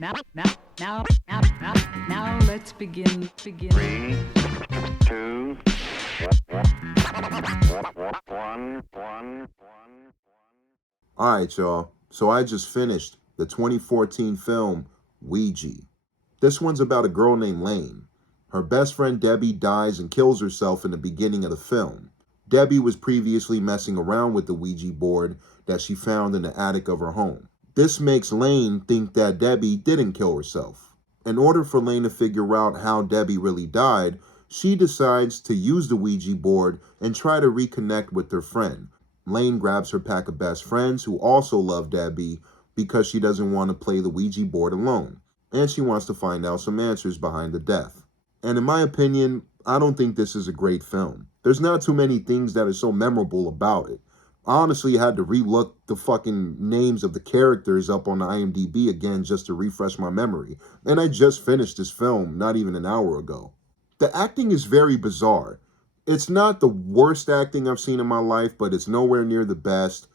Now let's begin. 3, 2, 1. Alright, y'all. So I just finished the 2014 film Ouija. This one's about a girl named Lane. Her best friend Debbie dies and kills herself in the beginning of the film. Debbie was previously messing around with the Ouija board that she found in the attic of her home. This makes Lane think that Debbie didn't kill herself. In order for Lane to figure out how Debbie really died, she decides to use the Ouija board and try to reconnect with her friend. Lane grabs her pack of best friends who also love Debbie because she doesn't want to play the Ouija board alone, and she wants to find out some answers behind the death. And in my opinion, I don't think this is a great film. There's not too many things that are so memorable about it. I honestly had to relook the fucking names of the characters up on the IMDb again just to refresh my memory. And I just finished this film not even an hour ago. The acting is very bizarre. It's not the worst acting I've seen in my life, but it's nowhere near the best.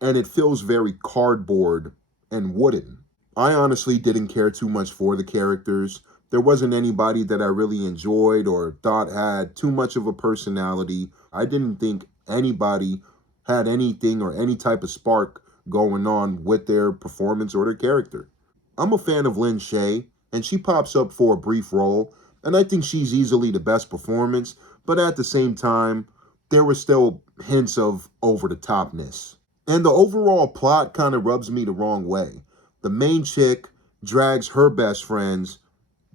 And it feels very cardboard and wooden. I honestly didn't care too much for the characters. There wasn't anybody that I really enjoyed or thought had too much of a personality. I didn't think anybody had anything or any type of spark going on with their performance or their character. I'm a fan of Lynn Shay, and she pops up for a brief role, and I think she's easily the best performance, but at the same time, there were still hints of over-the-topness. And the overall plot kind of rubs me the wrong way. The main chick drags her best friends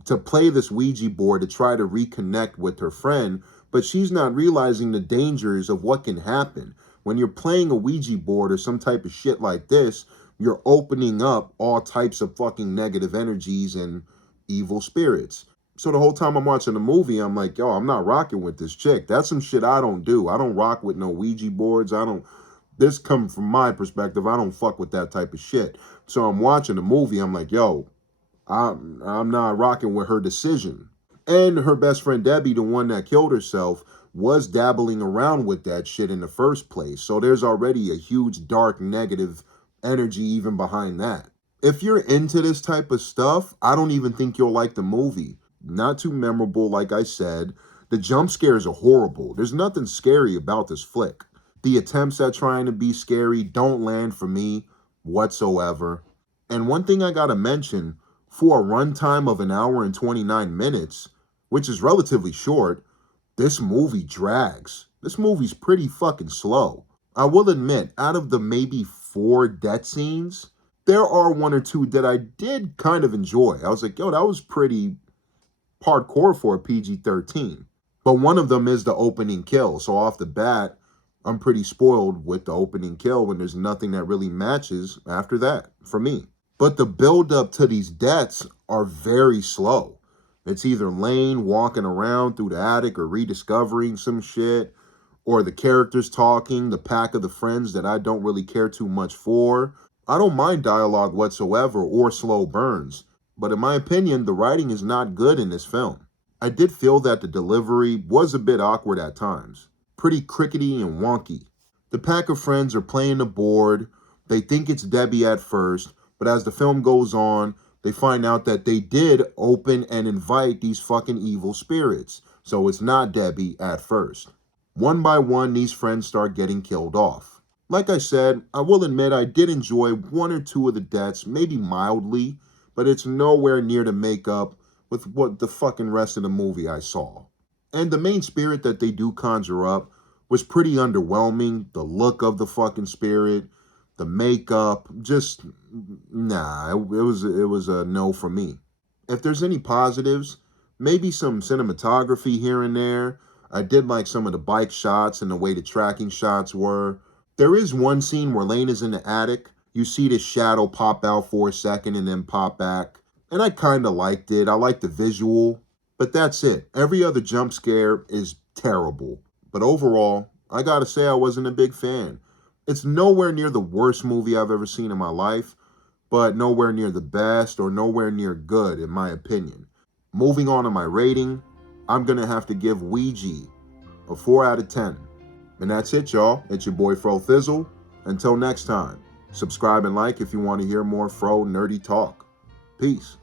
to play this Ouija board to try to reconnect with her friend, but she's not realizing the dangers of what can happen. When you're playing a Ouija board or some type of shit like this, you're opening up all types of fucking negative energies and evil spirits. So the whole time I'm watching the movie, I'm like, yo, I'm not rocking with this chick. That's some shit I don't do. I don't rock with no Ouija boards. This comes from my perspective. I don't fuck with that type of shit. So I'm watching the movie. I'm like, yo, I'm not rocking with her decision. And her best friend Debbie, the one that killed herself, was dabbling around with that shit in the first place. So there's already a huge dark negative energy even behind that. If you're into this type of stuff, I don't even think you'll like the movie. Not too memorable, like I said. The jump scares are horrible. There's nothing scary about this flick. The attempts at trying to be scary don't land for me whatsoever. And one thing I gotta mention, for a runtime of 1 hour and 29 minutes, which is relatively short, this movie drags. This movie's pretty fucking slow. I will admit, out of the maybe 4 death scenes, there are 1 or 2 that I did kind of enjoy. I was like, yo, that was pretty hardcore for a PG-13. But one of them is the opening kill. So off the bat, I'm pretty spoiled with the opening kill when there's nothing that really matches after that for me. But the build up to these deaths are very slow. It's either Lane walking around through the attic or rediscovering some shit, or the characters talking, the pack of the friends that I don't really care too much for. I don't mind dialogue whatsoever or slow burns, but in my opinion, the writing is not good in this film. I did feel that the delivery was a bit awkward at times. Pretty crickety and wonky. The pack of friends are playing the board. They think it's Debbie at first, but as the film goes on, they find out that they did open and invite these fucking evil spirits. So it's not Debbie at first. One by one, these friends start getting killed off. Like I said, I will admit I did enjoy 1 or 2 of the deaths, maybe mildly, but it's nowhere near to make up with what the fucking rest of the movie I saw. And the main spirit that they do conjure up was pretty underwhelming. The look of the fucking spirit, the makeup, just, nah, it was a no for me. If there's any positives, maybe some cinematography here and there. I did like some of the bike shots and the way the tracking shots were. There is one scene where Lane is in the attic. You see this shadow pop out for a second and then pop back. And I kind of liked it. I liked the visual. But that's it. Every other jump scare is terrible. But overall, I gotta say I wasn't a big fan. It's nowhere near the worst movie I've ever seen in my life, but nowhere near the best or nowhere near good, in my opinion. Moving on to my rating, I'm gonna have to give Ouija a 4 out of 10. And that's it, y'all. It's your boy Fro Thizzle. Until next time, subscribe and like if you want to hear more Fro nerdy talk. Peace.